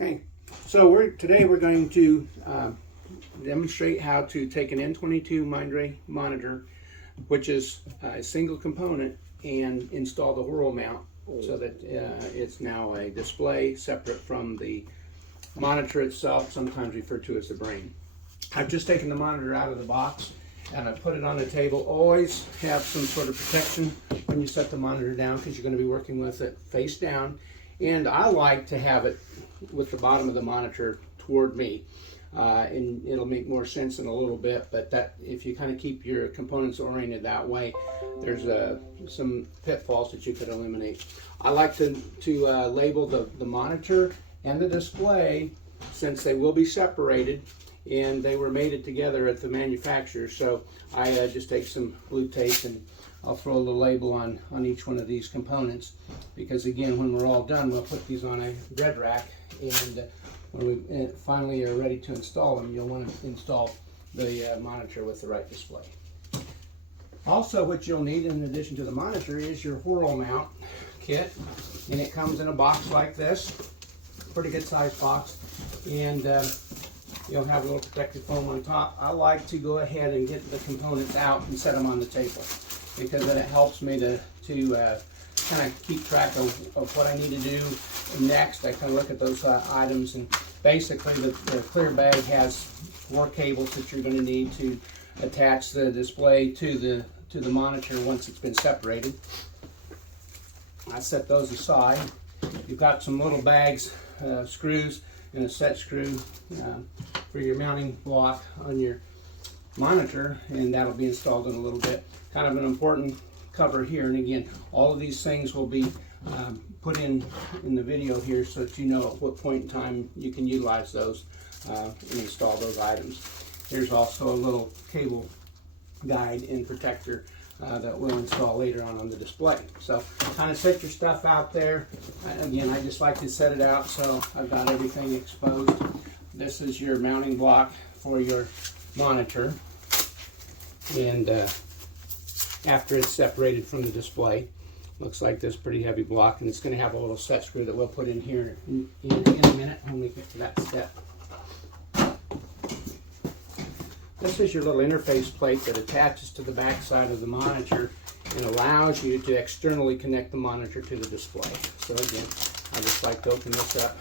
Okay, so today we're going to demonstrate how to take an N22 Mindray monitor, which is a single component, and install the Whirl mount so that it's now a display separate from the monitor itself, sometimes referred to as the brain. I've just taken the monitor out of the box and I put it on the table. Always have some sort of protection when you set the monitor down because you're going to be working with it face down. And I like to have it with the bottom of the monitor toward me. And it'll make more sense in a little bit, but that if you kind of keep your components oriented that way, there's some pitfalls that you could eliminate. I like to label the monitor and the display, since they will be separated and they were mated together at the manufacturer. So I just take some blue tape and I'll throw a little label on each one of these components, because again, when we're all done, we'll put these on a bread rack, and when we finally are ready to install them, you'll want to install the monitor with the right display. Also, what you'll need in addition to the monitor is your Whirl mount kit, and it comes in a box like this, pretty good sized box, and you'll have a little protective foam on top. I like to go ahead and get the components out and set them on the table, because then it helps me to kind of keep track of what I need to do next. I kind of look at those items, and basically the clear bag has 4 cables that you're going to need to attach the display to the monitor once it's been separated. I set those aside. You've got some little bags, screws, and a set screw for your mounting block on your monitor, and that'll be installed in a little bit. Kind of an important cover here, and again, all of these things will be put in the video here so that you know at what point in time you can utilize those and install those items. There's also a little cable guide and protector that we'll install later on the display. So kind of set your stuff out there. Again, I just like to set it out so I've got everything exposed. This is your mounting block for your monitor, and after it's separated from the display, looks like this pretty heavy block, and it's going to have a little set screw that we'll put in here in a minute when we get to that step. This is your little interface plate that attaches to the back side of the monitor and allows you to externally connect the monitor to the display. So again, I just like to open this up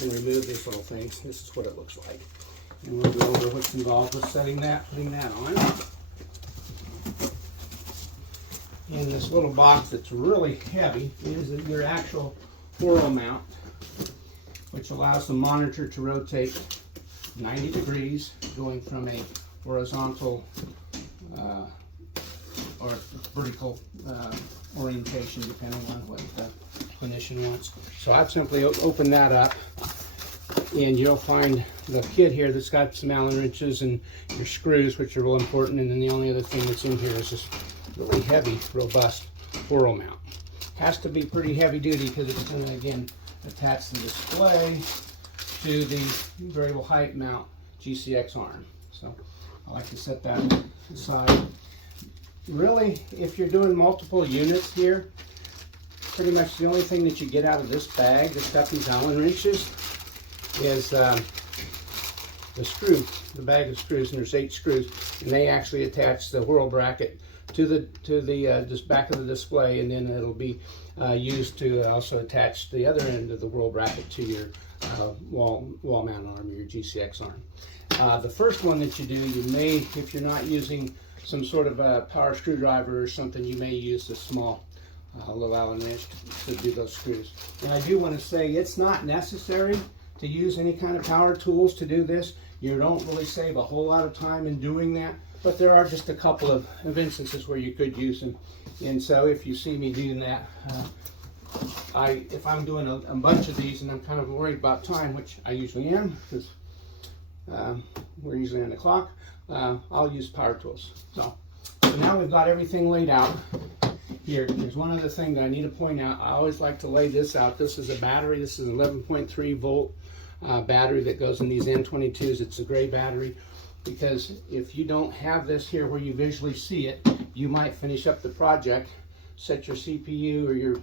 and remove these little things. This is what it looks like. And we'll go over what's involved with putting that on. In this little box that's really heavy is your actual Whirl mount, which allows the monitor to rotate 90 degrees, going from a horizontal or vertical orientation, depending on what the clinician wants. So I've simply opened that up, and you'll find the kit here that's got some Allen wrenches and your screws, which are real important, and then the only other thing that's in here is this really heavy, robust Whirl mount. Has to be pretty heavy duty because it's going to, again, attach the display to the variable height mount GCX arm. So I like to set that aside. Really, if you're doing multiple units here, pretty much the only thing that you get out of this bag that's got these Allen wrenches is the screw, the bag of screws, and there's 8 screws, and they actually attach the Whirl bracket to the back of the display, and then it'll be used to also attach the other end of the Whirl bracket to your wall mount arm, your GCX arm. The first one that you do, you may, if you're not using some sort of a power screwdriver or something, you may use a small little Allen wrench to do those screws. And I do want to say it's not necessary to use any kind of power tools to do this. You don't really save a whole lot of time in doing that, but there are just a couple of instances where you could use them. And so if you see me doing that, if I'm doing a bunch of these and I'm kind of worried about time, which I usually am, because we're usually on the clock, I'll use power tools. So now we've got everything laid out. Here, there's one other thing that I need to point out. I always like to lay this out. This is a battery. This is an 11.3 volt battery that goes in these N22s. It's a gray battery, because if you don't have this here where you visually see it, you might finish up the project set your CPU or your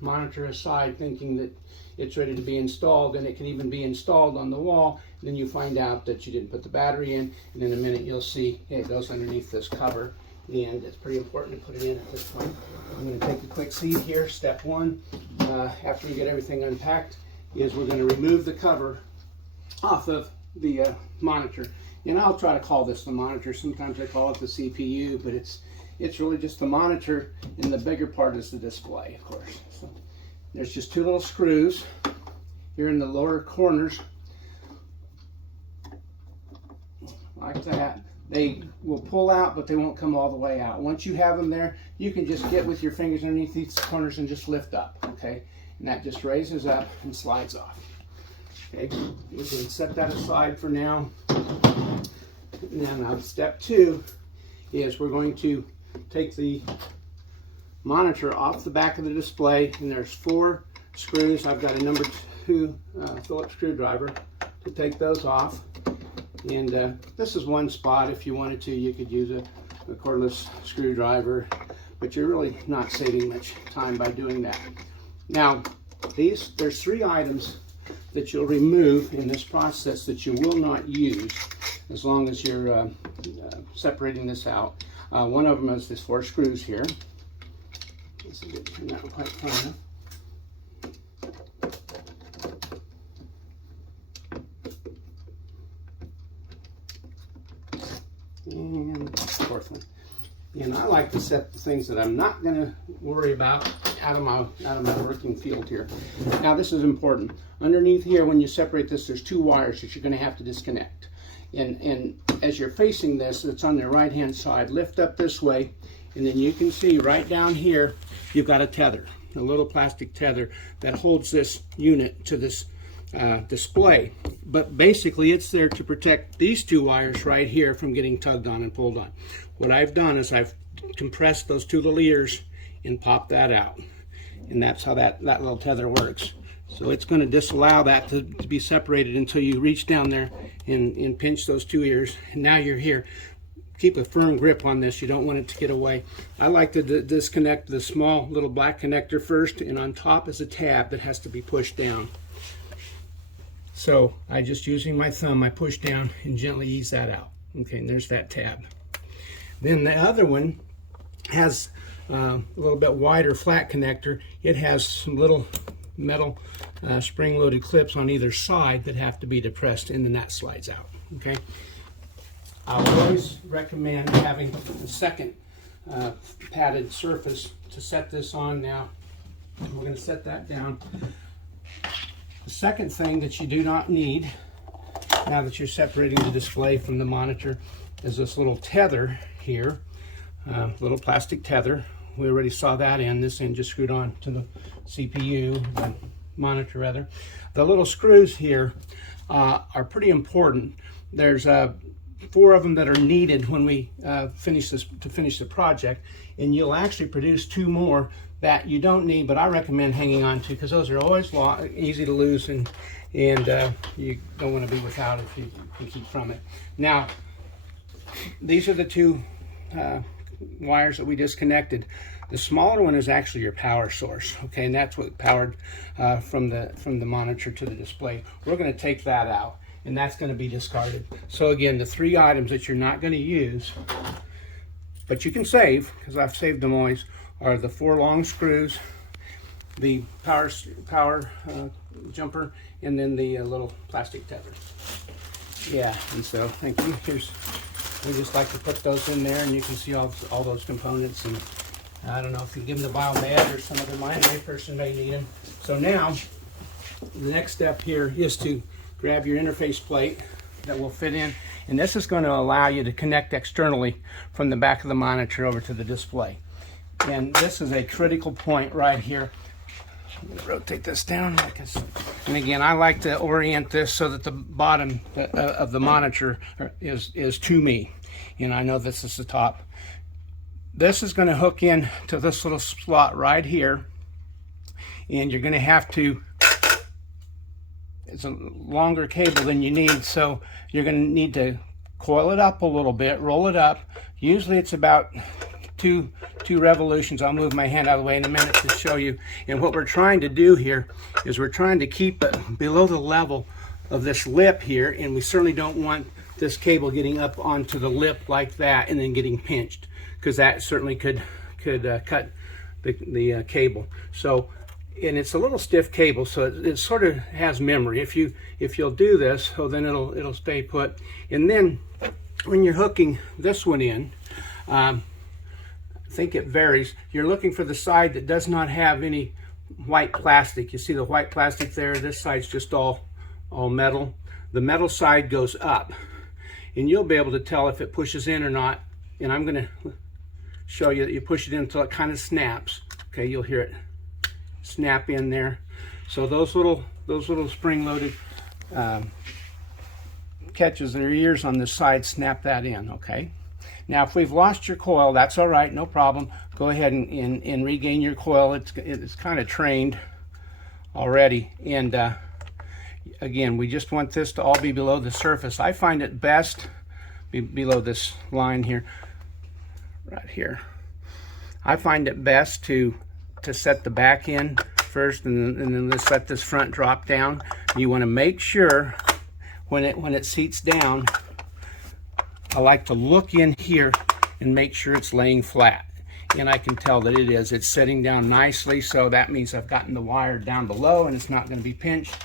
monitor aside thinking that it's ready to be installed, and it can even be installed on the wall. And then you find out that you didn't put the battery in, and in a minute you'll see it goes underneath this cover, and it's pretty important to put it in at this point. I'm going to take a quick seat here. Step one, after we get everything unpacked, is we're going to remove the cover off of the monitor. And I'll try to call this the monitor. Sometimes I call it the CPU, but it's really just the monitor, and the bigger part is the display, of course. So there's just two little screws here in the lower corners, like that. They will pull out, but they won't come all the way out. Once you have them there, you can just get with your fingers underneath these corners and just lift up, okay? And that just raises up and slides off. Okay, we can set that aside for now. And then step two is we're going to take the monitor off the back of the display, and there's 4 screws. I've got a number 2 Phillips screwdriver to take those off. And this is one spot. If you wanted to, you could use a cordless screwdriver, but you're really not saving much time by doing that. Now, there's 3 items that you'll remove in this process that you will not use as long as you're separating this out. One of them is this 4 screws here. This is not quite far enough. And the 4th one. And I like to set the things that I'm not going to worry about out of my working field here. Now this is important. Underneath here, when you separate this, there's 2 wires that you're going to have to disconnect. And as you're facing this, it's on the right hand side. Lift up this way, and then you can see right down here you've got a tether, a little plastic tether that holds this unit to this display. But basically it's there to protect these 2 wires right here from getting tugged on and pulled on. What I've done is I've compressed those 2 little ears and popped that out, and that's how that little tether works. So it's going to disallow that to be separated until you reach down there and pinch those 2 ears, and now you're here. Keep a firm grip on this. You don't want it to get away. I like to disconnect the small little black connector first, and on top is a tab that has to be pushed down. So I just, using my thumb, I push down and gently ease that out. Okay, and there's that tab. Then the other one has a little bit wider flat connector. It has some little metal spring-loaded clips on either side that have to be depressed, and then that slides out. Okay, I would always recommend having a second padded surface to set this on. Now we're going to set that down. The second thing that you do not need, now that you're separating the display from the monitor, is this little tether here, little plastic tether. We already saw that end. This end just screwed on to the CPU, the monitor rather. The little screws here are pretty important. There's 4 of them that are needed when we finish the project, and you'll actually produce 2 more that you don't need, but I recommend hanging on to, because those are always easy to lose, and you don't want to be without if you can keep from it. Now, these are the 2 wires that we disconnected. The smaller one is actually your power source, okay, and that's what powered from the monitor to the display. We're going to take that out, and that's going to be discarded. So again, the 3 items that you're not going to use, but you can save, because I've saved them always, are the 4 long screws, the power jumper, and then the little plastic tether. Yeah, and so thank you. We just like to put those in there, and you can see all those components. And I don't know if you give them to Biomed or some other Mindray person may need them. So now the next step here is to grab your interface plate that will fit in, and this is going to allow you to connect externally from the back of the monitor over to the display. And this is a critical point right here. I'm going to rotate this down. And again, I like to orient this so that the bottom of the monitor is to me. And I know this is the top. This is going to hook in to this little slot right here. And you're going to have to, it's a longer cable than you need, so you're going to need to coil it up a little bit, roll it up. Usually it's about two revolutions. I'll move my hand out of the way in a minute to show you. And what we're trying to do here is we're trying to keep it below the level of this lip here, and we certainly don't want this cable getting up onto the lip like that and then getting pinched, because that certainly could cut the cable. So, and it's a little stiff cable, so it sort of has memory. If you'll do this, oh, then it'll stay put. And then when you're hooking this one in, I think it varies. You're looking for the side that does not have any white plastic. You see the white plastic there? This side's just all metal. The metal side goes up, and you'll be able to tell if it pushes in or not. And I'm going to show you that you push it in until it kind of snaps. Okay, you'll hear it snap in there. So those little spring-loaded catches in your ears on this side, snap that in. Okay. Now, if we've lost your coil, that's all right, no problem. Go ahead and regain your coil. It's kind of trained already. And again, we just want this to all be below the surface. I find it best below this line here, right here. I find it best to set the back in first, and then let's let this front drop down. You want to make sure when it seats down, I like to look in here and make sure it's laying flat. And I can tell that it is. It's setting down nicely, so that means I've gotten the wire down below and it's not going to be pinched.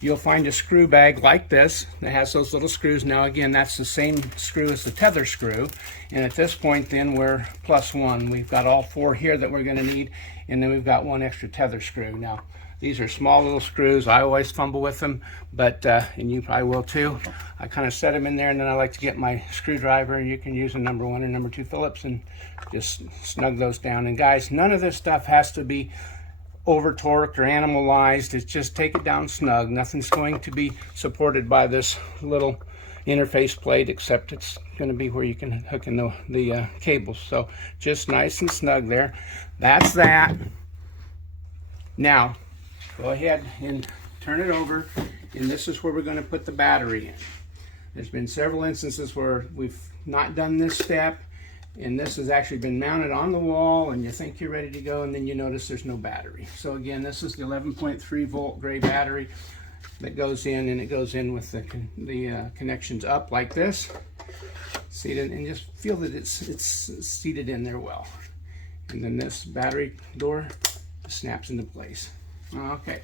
You'll find a screw bag like this that has those little screws. Now again, that's the same screw as the tether screw. And at this point then we're +1. We've got all 4 here that we're going to need, and then we've got 1 extra tether screw. Now these are small little screws. I always fumble with them, but and you probably will too. I kind of set them in there, and then I like to get my screwdriver. You can use a number 1 or number 2 Phillips and just snug those down. And guys, none of this stuff has to be over torqued or animalized. It's just take it down snug. Nothing's going to be supported by this little interface plate, except it's going to be where you can hook in the cables. So just nice and snug there. That's that. Now go ahead and turn it over, and this is where we're going to put the battery in. There's been several instances where we've not done this step, and this has actually been mounted on the wall, and you think you're ready to go, and then you notice there's no battery. So again, this is the 11.3 volt gray battery that goes in, and it goes in with the connections up like this, seated, and just feel that it's seated in there well. And then this battery door snaps into place. Okay,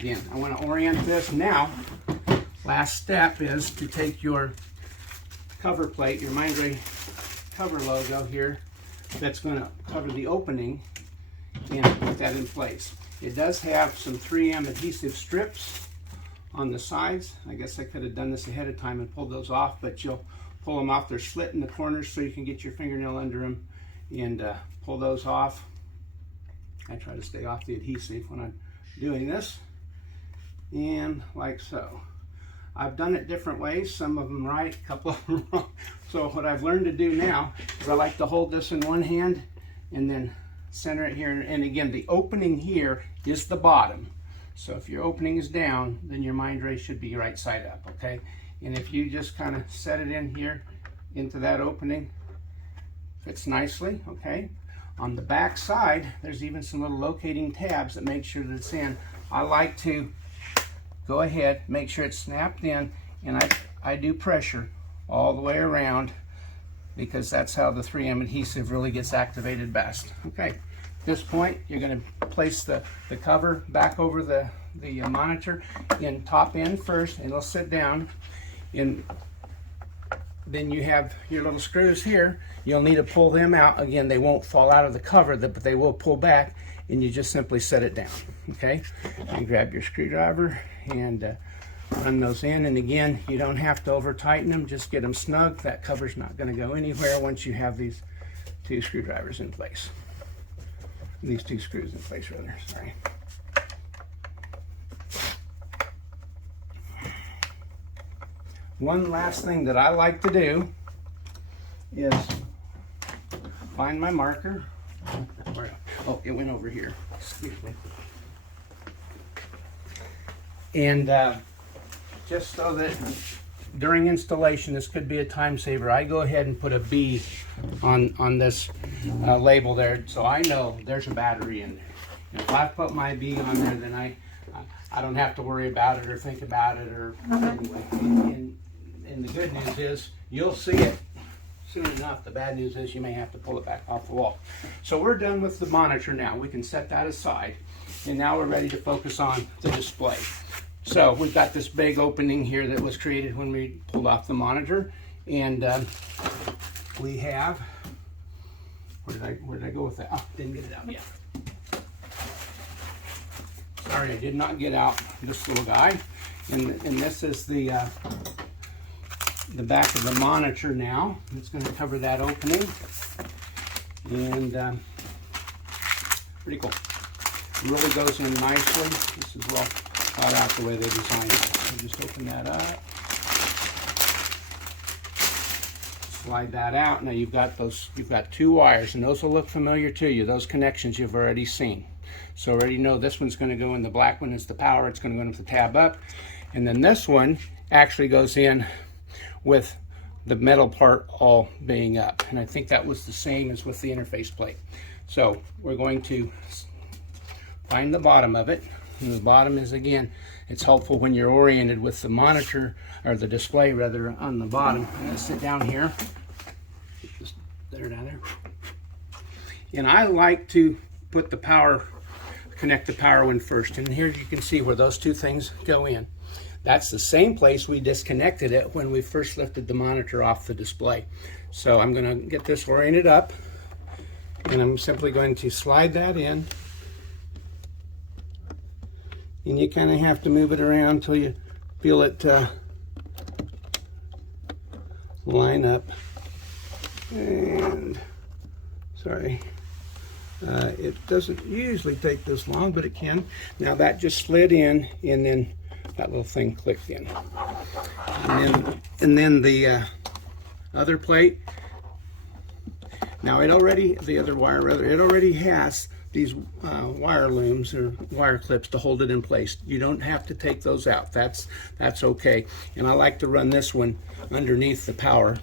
again, I want to orient this now. Last step is to take your cover plate, your Mindray cover logo here, that's going to cover the opening, and put that in place. It does have some 3M adhesive strips on the sides. I guess I could have done this ahead of time and pulled those off, but you'll pull them off. They're slit in the corners so you can get your fingernail under them and pull those off. I try to stay off the adhesive when I'm doing this, and like so. I've done it different ways, some of them right, a couple of them wrong. So what I've learned to do now is I like to hold this in one hand and then center it here. And again, the opening here is the bottom. So if your opening is down, then your Mindray should be right side up, okay? And if you just kind of set it in here into that opening, fits nicely, okay? On the back side, there's even some little locating tabs that make sure that it's in. I like to go ahead, make sure it's snapped in, and I do pressure all the way around, because that's how the 3M adhesive really gets activated best. Okay, at this point, you're going to place the cover back over the monitor in top end first, and it'll sit down. And then you have your little screws here. You'll need to pull them out. Again, they won't fall out of the cover, but they will pull back, and you just simply set it down. Okay, and grab your screwdriver and run those in. And again, you don't have to over tighten them, just get them snug. That cover's not going to go anywhere once you have these 2 screwdrivers in place. These 2 screws in place, rather, sorry. One last thing that I like to do is find my marker. Oh, it went over here. Excuse me. And just so that during installation, this could be a time saver. I go ahead and put a B on this label there, so I know there's a battery in there. And if I put my B on there, then I don't have to worry about it or think about it or anyway. And the good news is you'll see it soon enough. The bad news is you may have to pull it back off the wall. So we're done with the monitor now. We can set that aside. And now we're ready to focus on the display. So we've got this big opening here that was created when we pulled off the monitor. And we have, where did I go with that? Oh, didn't get it out yet. Sorry, I did not get out this little guy. And this is the back of the monitor now. It's going to cover that opening. And pretty cool. It really goes in nicely. This is well thought out the way they designed it. So just open that up. Slide that out. Now you've got two wires, and those will look familiar to you. Those connections you've already seen. So already know this one's going to go in, the black one is the power, it's going to go into the tab up. And then this one actually goes in with the metal part all being up. And I think that was the same as with the interface plate. So we're going to find the bottom of it. And the bottom is, again, it's helpful when you're oriented with the monitor, or the display rather, on the bottom. I'm going to sit down here. Just there, down there. And I like to put the power, connect the power one first. And here you can see where those two things go in. That's the same place we disconnected it when we first lifted the monitor off the display. So I'm going to get this oriented up, and I'm simply going to slide that in. And you kind of have to move it around until you feel it line up. And sorry. It doesn't usually take this long, but it can. Now that just slid in, and then that little thing clicked in. And then the other plate. Now it already has these wire looms or wire clips to hold it in place. You don't have to take those out. That's okay. And I like to run this one underneath the power.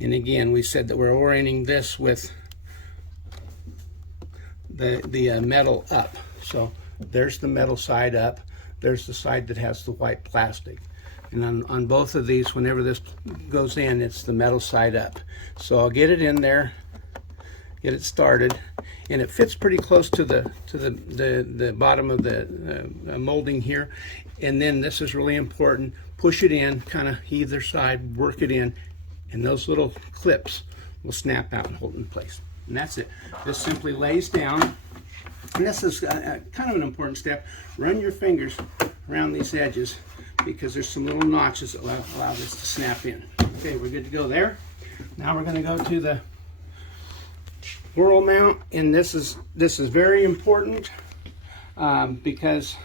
And again, we said that we're orienting this with the metal up. So there's the metal side up. There's the side that has the white plastic. And on both of these, whenever this goes in, it's the metal side up. So I'll get it in there, get it started, and it fits pretty close to the bottom of the molding here. And then this is really important. Push it in, kind of either side, work it in, and those little clips will snap out and hold in place. And that's it. This simply lays down. And this is kind of an important step. Run your fingers around these edges because there's some little notches that allow this to snap in. Okay, we're good to go there. Now we're going to go to the whirl mount, and this is very important because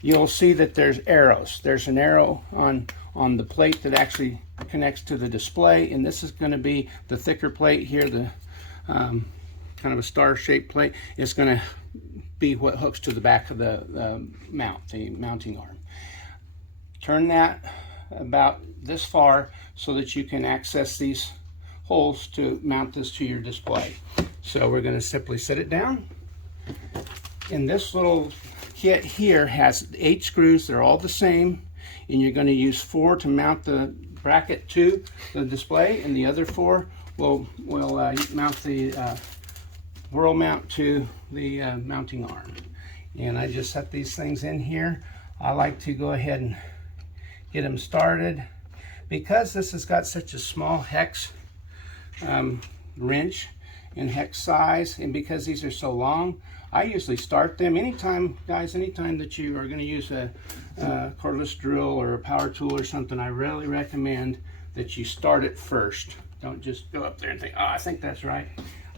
you'll see that there's arrows. There's an arrow on the plate that actually connects to the display, and this is going to be the thicker plate here, the kind of a star-shaped plate. It's going to be what hooks to the back of the mount, the mounting arm. Turn that about this far so that you can access these holes to mount this to your display. So we're going to simply set it down. And this little kit here has 8 screws. They're all the same. And you're going to use 4 to mount the bracket to the display, and the other 4 will mount the whirl mount to the mounting arm. And I just set these things in here. I like to go ahead and get them started. Because this has got such a small hex wrench and hex size, and because these are so long, I usually start them anytime that you are going to use a cordless drill or a power tool or something. I really recommend that you start it first. Don't just go up there and think, oh, I think that's right.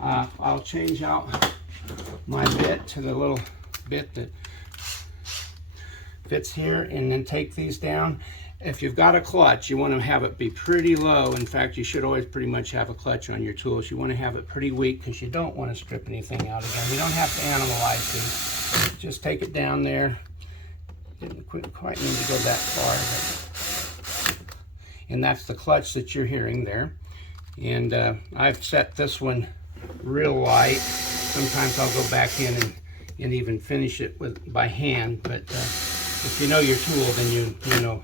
I'll change out my bit to the little bit that fits here, and then take these down. If you've got a clutch, you want to have it be pretty low. In fact, you should always pretty much have a clutch on your tools. You want to have it pretty weak because you don't want to strip anything out again. You don't have to animalize these. Just take it down there. Didn't quite need to go that far. and that's the clutch that you're hearing there. And I've set this one real light. Sometimes I'll go back in and even finish it by hand, but if you know your tool, then you know.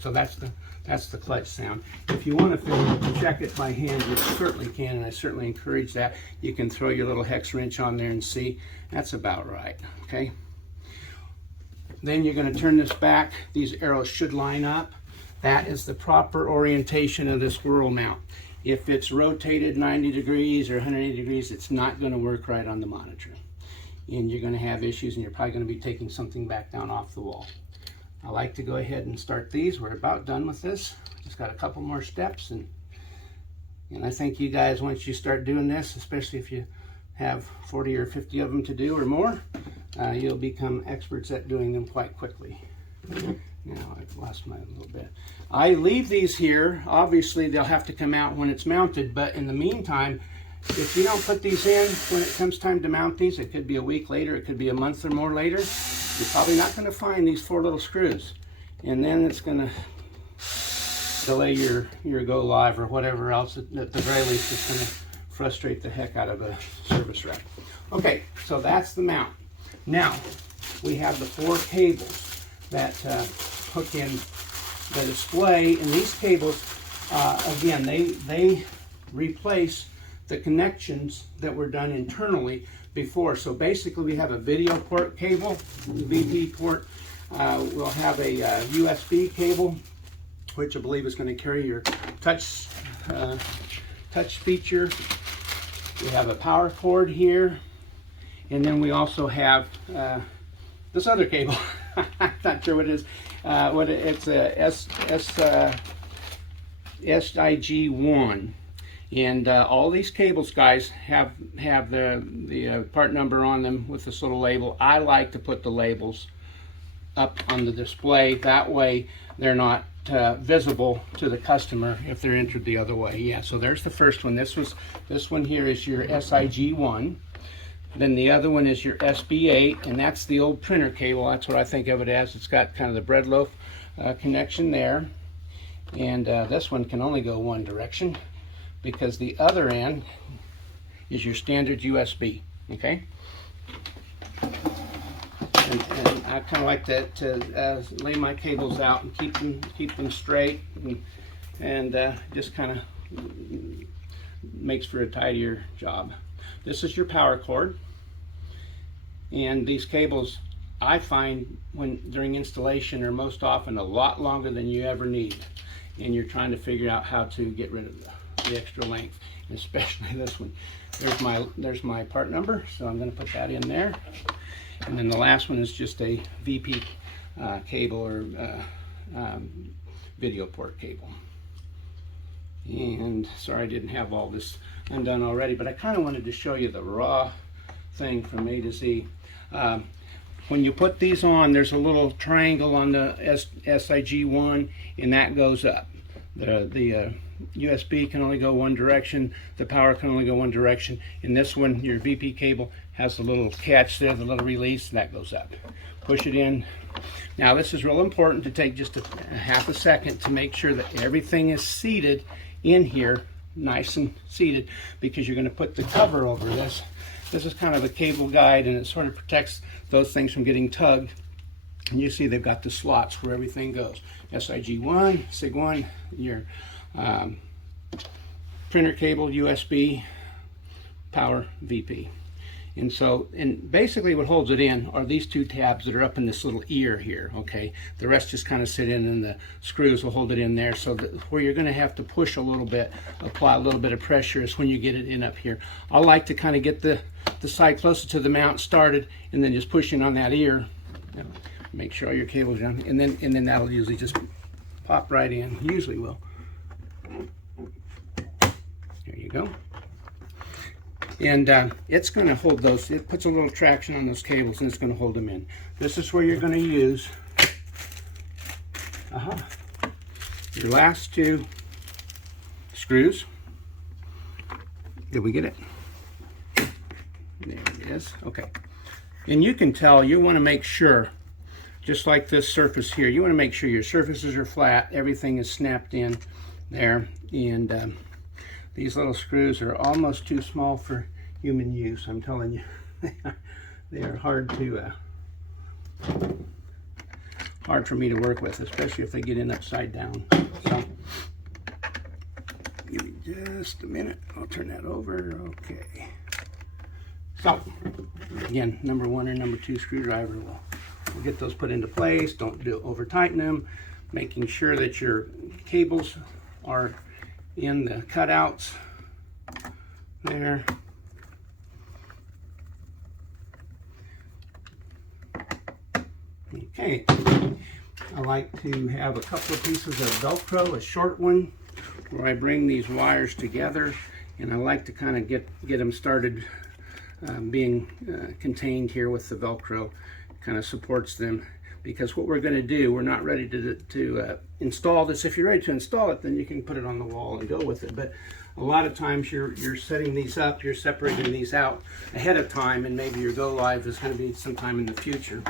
So that's the clutch sound. If you want to check it by hand, you certainly can, and I certainly encourage that. You can throw your little hex wrench on there and see. That's about right, okay? Then you're going to turn this back. These arrows should line up. That is the proper orientation of this whirl mount. If it's rotated 90 degrees or 180 degrees, it's not going to work right on the monitor. And you're going to have issues, and you're probably going to be taking something back down off the wall. I like to go ahead and start these. We're about done with this. Just got a couple more steps, and I think you guys, once you start doing this, especially if you have 40 or 50 of them to do or more, you'll become experts at doing them quite quickly. Now I've lost my little bit. I leave these here. Obviously they'll have to come out when it's mounted, but in the meantime, if you don't put these in when it comes time to mount these, it could be a week later, it could be a month or more later, you're probably not going to find these 4 little screws. And then it's going to delay your go live or whatever else. At the very least, it's going to frustrate the heck out of a service rep. Okay, so that's the mount. Now, we have the 4 cables that hook in the display, and these cables, again, they replace the connections that were done internally before. So basically we have a video port cable, the VP port. We'll have a USB cable, which I believe is going to carry your touch feature. We have a power cord here, and then we also have this other cable. I'm not sure what it is. It's a SIG1. And all these cables, guys, have the part number on them with this little label. I like to put the labels up on the display. That way they're not visible to the customer if they're entered the other way. Yeah, so there's the first one. This one here is your SIG1. Then the other one is your SB8, and that's the old printer cable. That's what I think of it as. It's got kind of the bread loaf connection there. And this one can only go one direction, because the other end is your standard USB, okay? And I kind of like to lay my cables out and keep them straight, and just kind of makes for a tidier job. This is your power cord, and these cables, I find during installation, are most often a lot longer than you ever need, and you're trying to figure out how to get rid of the extra length, especially this one. There's my part number, so I'm going to put that in there. And then the last one is just a VP cable or video port cable. And sorry I didn't have all this undone already, but I kind of wanted to show you the raw thing from A to Z. When you put these on, there's a little triangle on the SIG1, and that goes up. The USB can only go one direction, the power can only go one direction. In this one, your VP cable has a little catch there, the little release, and that goes up. Push it in. Now this is real important to take just a half a second to make sure that everything is seated in here, nice and seated, because you're going to put the cover over this. This is kind of a cable guide, and it sort of protects those things from getting tugged. And you see they've got the slots where everything goes. SIG1, SIG1, your printer cable, USB, power, VP. And basically what holds it in are these 2 tabs that are up in this little ear here, okay? The rest just kind of sit in, and the screws will hold it in there. So that where you're going to have to push a little bit, apply a little bit of pressure, is when you get it in up here. I like to kind of get the side closer to the mount started, and then just pushing on that ear. Make sure all your cables are on, and then that'll usually just pop right in. Usually will. There you go. And it's going to hold those. It puts a little traction on those cables, and it's going to hold them in. This is where you're going to use your last 2 screws. Did we get it? There it is. Okay. And you can tell, you want to make sure just like this surface here, you want to make sure your surfaces are flat, everything is snapped in there, and these little screws are almost too small for human use. I'm telling you, they are hard for me to work with, especially if they get in upside down. So give me just a minute, I'll turn that over. Okay, so again, number 1 or number 2 screwdriver will get those put into place. Don't over tighten them, making sure that your cables are in the cutouts there. Okay, I like to have a couple of pieces of Velcro, a short one, where I bring these wires together, and I like to kind of get them started being contained here with the Velcro. Kind of supports them, because what we're going to do, we're not ready to install this. If you're ready to install it, then you can put it on the wall and go with it. But a lot of times you're setting these up, you're separating these out ahead of time, and maybe your go live is going to be sometime in the future.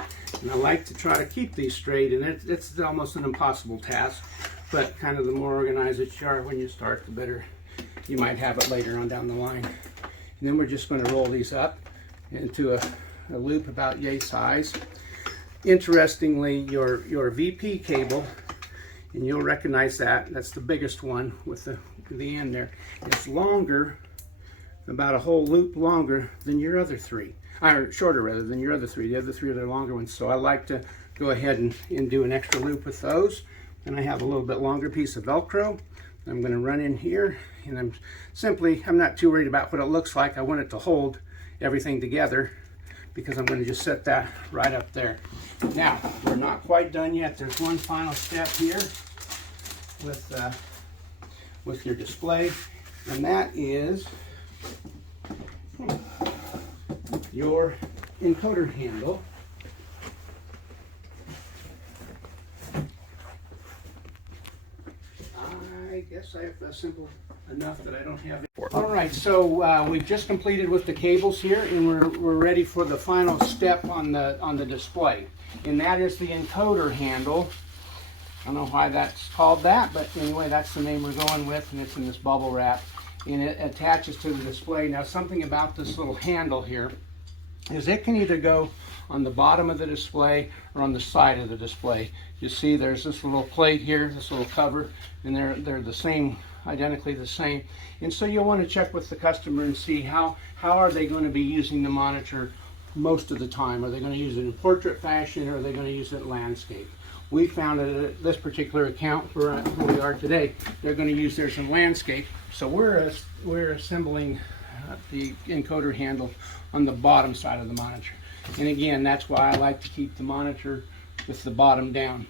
And I like to try to keep these straight, and it's almost an impossible task, but kind of the more organized you are when you start, the better you might have it later on down the line. And then we're just going to roll these up into a loop about yay size. Interestingly, your VP cable, and you'll recognize that's the biggest one with the end there, it's longer, about a whole loop longer than your other 3, or shorter rather than your other 3. The other 3 are the longer ones, so I like to go ahead and do an extra loop with those. And I have a little bit longer piece of Velcro. I'm going to run in here, and I'm not too worried about what it looks like. I want it to hold everything together, because I'm going to just set that right up there. Now, we're not quite done yet. There's one final step here with your display, and that is your encoder handle. I guess I have assembled enough that I don't have it. All right, so we've just completed with the cables here, and we're ready for the final step on the display, and that is the encoder handle. I don't know why that's called that, but anyway, that's the name we're going with, and it's in this bubble wrap, and it attaches to the display. Now, something about this little handle here is it can either go on the bottom of the display or on the side of the display. You see there's this little plate here, this little cover, and they're the same, identically the same. And so you'll want to check with the customer and see how are they going to be using the monitor most of the time. Are they going to use it in portrait fashion, or are they going to use it in landscape? We found that at this particular account where we are today, they're going to use theirs in landscape. So we're assembling the encoder handle on the bottom side of the monitor. And again, that's why I like to keep the monitor with the bottom down.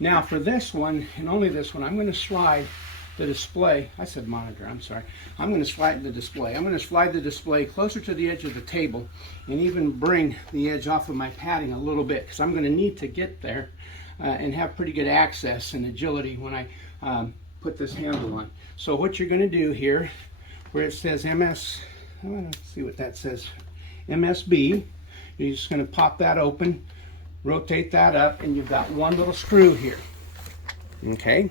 Now for this one, and only this one, I'm going to slide the display. I said monitor, I'm sorry. I'm going to slide the display. I'm going to slide the display closer to the edge of the table, and even bring the edge off of my padding a little bit, because I'm going to need to get there and have pretty good access and agility when I put this handle on. So what you're going to do here, where it says MS, let's see what that says, MSB, you're just going to pop that open, rotate that up, and you've got one little screw here. Okay,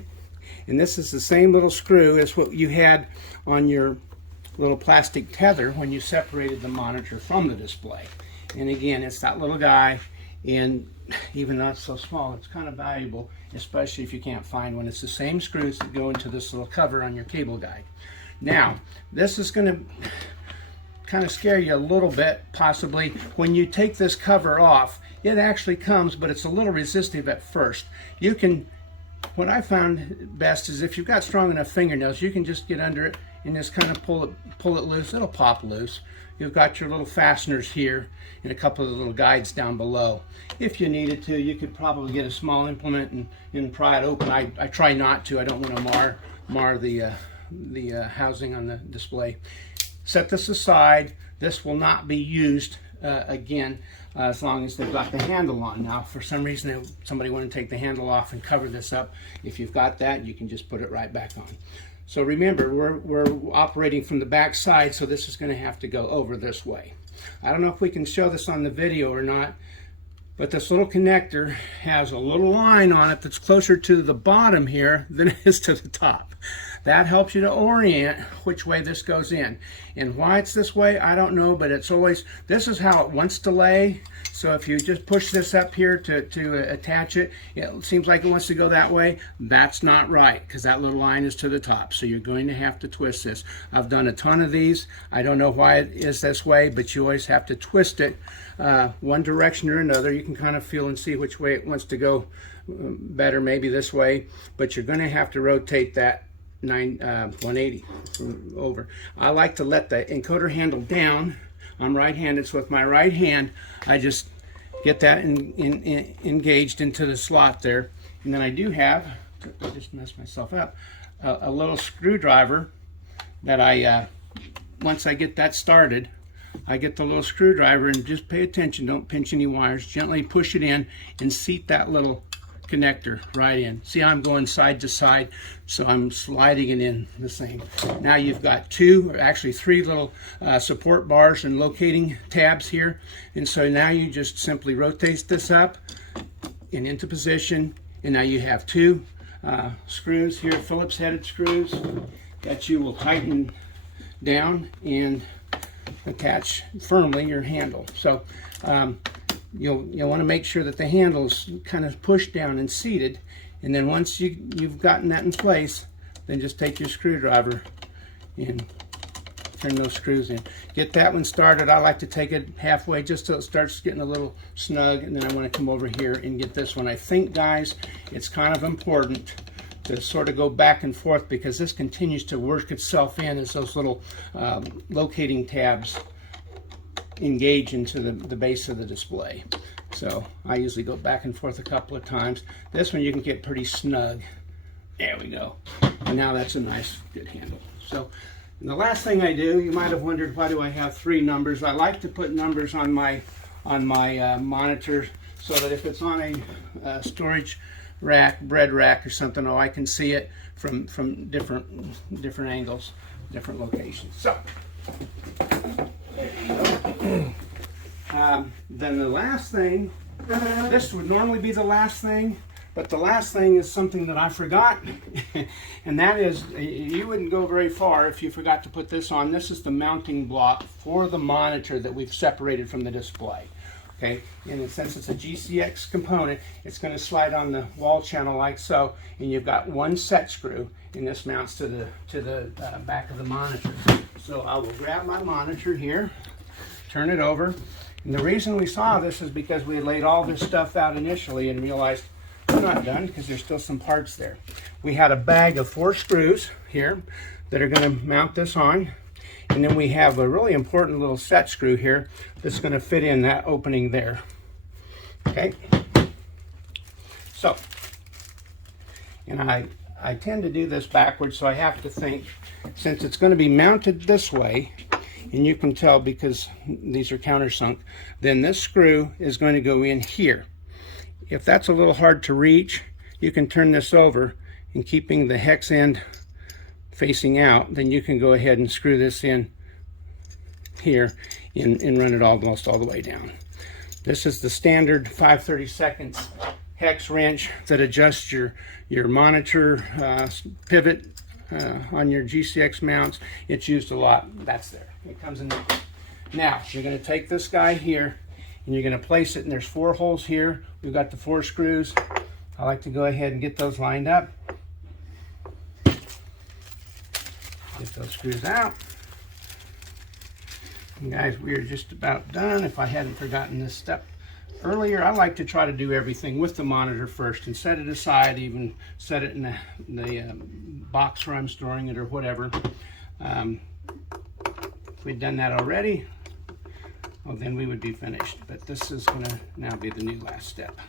and this is the same little screw as what you had on your little plastic tether when you separated the monitor from the display. And again, it's that little guy, and even though it's so small, it's kind of valuable, especially if you can't find one. It's the same screws that go into this little cover on your cable guide. Now, this is going to kind of scare you a little bit, possibly. When you take this cover off, it actually comes, but it's a little resistive at first. You can, what I found best is if you've got strong enough fingernails, you can just get under it and just kind of pull it loose. It'll pop loose. You've got your little fasteners here and a couple of little guides down below. If you needed to, you could probably get a small implement and pry it open. I try not to. I don't want to mar the housing on the display. Set this aside. This will not be used again as long as they've got the handle on. Now, for some reason, somebody want to take the handle off and cover this up. If you've got that, you can just put it right back on. So remember, we're operating from the back side, so this is going to have to go over this way. I don't know if we can show this on the video or not. But this little connector has a little line on it that's closer to the bottom here than it is to the top. That helps you to orient which way this goes in. And why it's this way, I don't know, but it's always, this is how it wants to lay. So if you just push this up here to attach it, it seems like it wants to go that way. That's not right, because that little line is to the top. So you're going to have to twist this. I've done a ton of these. I don't know why it is this way, but you always have to twist it one direction or another. You can kind of feel and see which way it wants to go better, maybe this way, but you're going to have to rotate that 180 over. I like to let the encoder handle down. I'm right-handed, so with my right hand, I just get that engaged into the slot there. And then I do have, I just messed myself up, a little screwdriver that I, once I get that started, I get the little screwdriver and just pay attention, don't pinch any wires, gently push it in and seat that little connector right in. See, I'm going side to side, so I'm sliding it in the same. Now you've got two, or actually three little support bars and locating tabs here, and so now you just simply rotate this up and into position, and now you have two screws here, Phillips headed screws that you will tighten down and attach firmly your handle. So you'll want to make sure that the handle's kind of pushed down and seated, and then once you've gotten that in place, then just take your screwdriver and turn those screws in. Get that one started. I like to take it halfway just till it starts getting a little snug, and then I want to come over here and get this one. I think, guys, it's kind of important to sort of go back and forth, because this continues to work itself in as those little locating tabs engage into the base of the display. So I usually go back and forth a couple of times. This one you can get pretty snug. There we go. And now that's a nice, good handle. So and the last thing I do, you might have wondered, why do I have three numbers? I like to put numbers on my monitor, so that if it's on a storage rack, bread rack or something, I can see it from different angles, different locations. So then the last thing, this would normally be the last thing, but the last thing is something that I forgot, and that is, you wouldn't go very far if you forgot to put this on. This is the mounting block for the monitor that we've separated from the display. Okay, and since it's a GCX component, it's going to slide on the wall channel like so, and you've got one set screw, and this mounts to the back of the monitor. So I will grab my monitor here, turn it over, and the reason we saw this is because we laid all this stuff out initially and realized we're not done, because there's still some parts there. We had a bag of 4 screws here that are going to mount this on. And then we have a really important little set screw here that's going to fit in that opening there. Okay. So, and I tend to do this backwards, so I have to think, since it's going to be mounted this way, and you can tell because these are countersunk, then this screw is going to go in here. If that's a little hard to reach, you can turn this over, and keeping the hex end facing out, then you can go ahead and screw this in here and run it almost all the way down. This is the standard 5/32 hex wrench that adjusts your monitor pivot on your GCX mounts. It's used a lot. That's there. It comes in there. Now you're going to take this guy here and you're going to place it, and there's 4 holes here. We've got the 4 screws. I like to go ahead and get those lined up. Get those screws out. And guys, we are just about done. If I hadn't forgotten this step earlier, I like to try to do everything with the monitor first and set it aside, even set it in the box where I'm storing it or whatever. If we'd done that already, well, then we would be finished. But this is going to now be the new last step.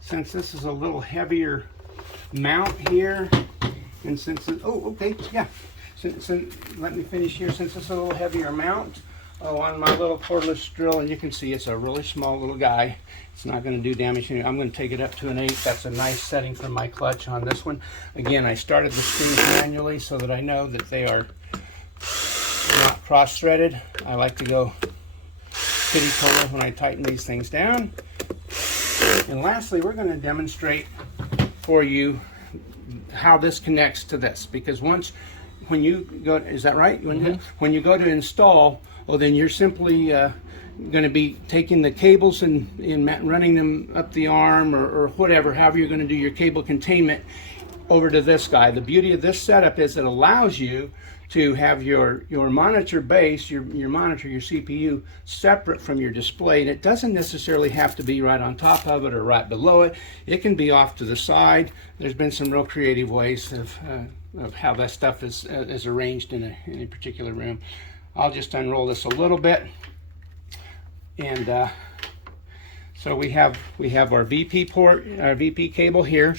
Since this is a little heavier mount here, and since it, let me finish here. Since it's a little heavier mount on my little cordless drill, and you can see it's a really small little guy, it's not going to do damage. I'm going to take it up to an 8. That's a nice setting for my clutch on this one. Again, I started the screws manually so that I know that they are not cross-threaded. I like to go kitty-corner when I tighten these things down. And lastly, we're going to demonstrate for you how this connects to this, because when you go, is that right? When you go to install, well, then you're simply going to be taking the cables and running them up the arm or whatever, however you're going to do your cable containment over to this guy. The beauty of this setup is it allows you to have your monitor base, your monitor, your CPU, separate from your display, and it doesn't necessarily have to be right on top of it or right below it. It can be off to the side. There's been some real creative ways of how that stuff is arranged in a particular room. I'll just unroll this a little bit, and so we have our VP port, our VP cable here.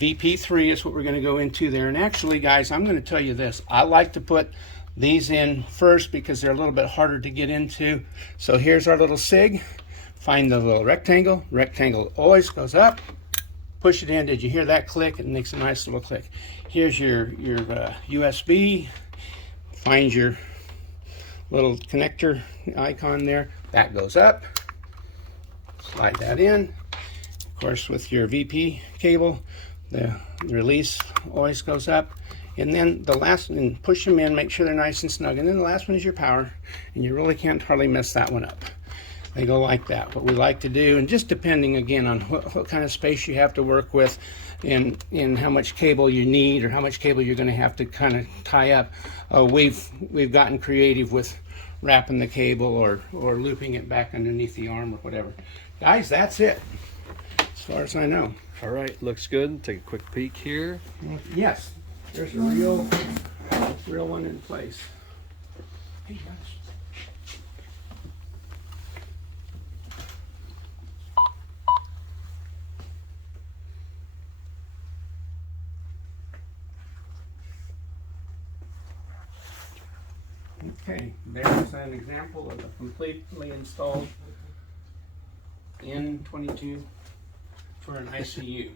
VP3 is what we're going to go into there. And actually, guys, I'm going to tell you this. I like to put these in first because they're a little bit harder to get into. So here's our little SIG. Find the little rectangle. Rectangle always goes up. Push it in. Did you hear that click? It makes a nice little click. Here's your USB. Find your little connector icon there. That goes up. Slide that in. Of course, with your VP cable, the release always goes up. And then the last one, push them in, make sure they're nice and snug. And then the last one is your power, and you really can't hardly mess that one up. They go like that. What we like to do, and just depending again on what kind of space you have to work with and how much cable you need or how much cable you're going to have to kind of tie up, we've gotten creative with wrapping the cable or looping it back underneath the arm or whatever. Guys, that's it as far as I know. All right, looks good. Take a quick peek here. Yes, there's a real one in place. Hey, guys. Okay, there's an example of a completely installed N22 for an ICU.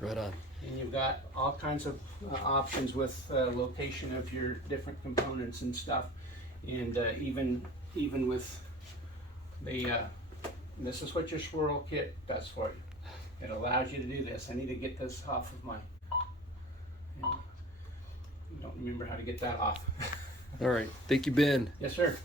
Right on. And you've got all kinds of options with location of your different components and stuff, and even with the this is what your swirl kit does for you. It allows you to do this. I need to get this off of my. I don't remember how to get that off. All right. Thank you, Ben. Yes, sir.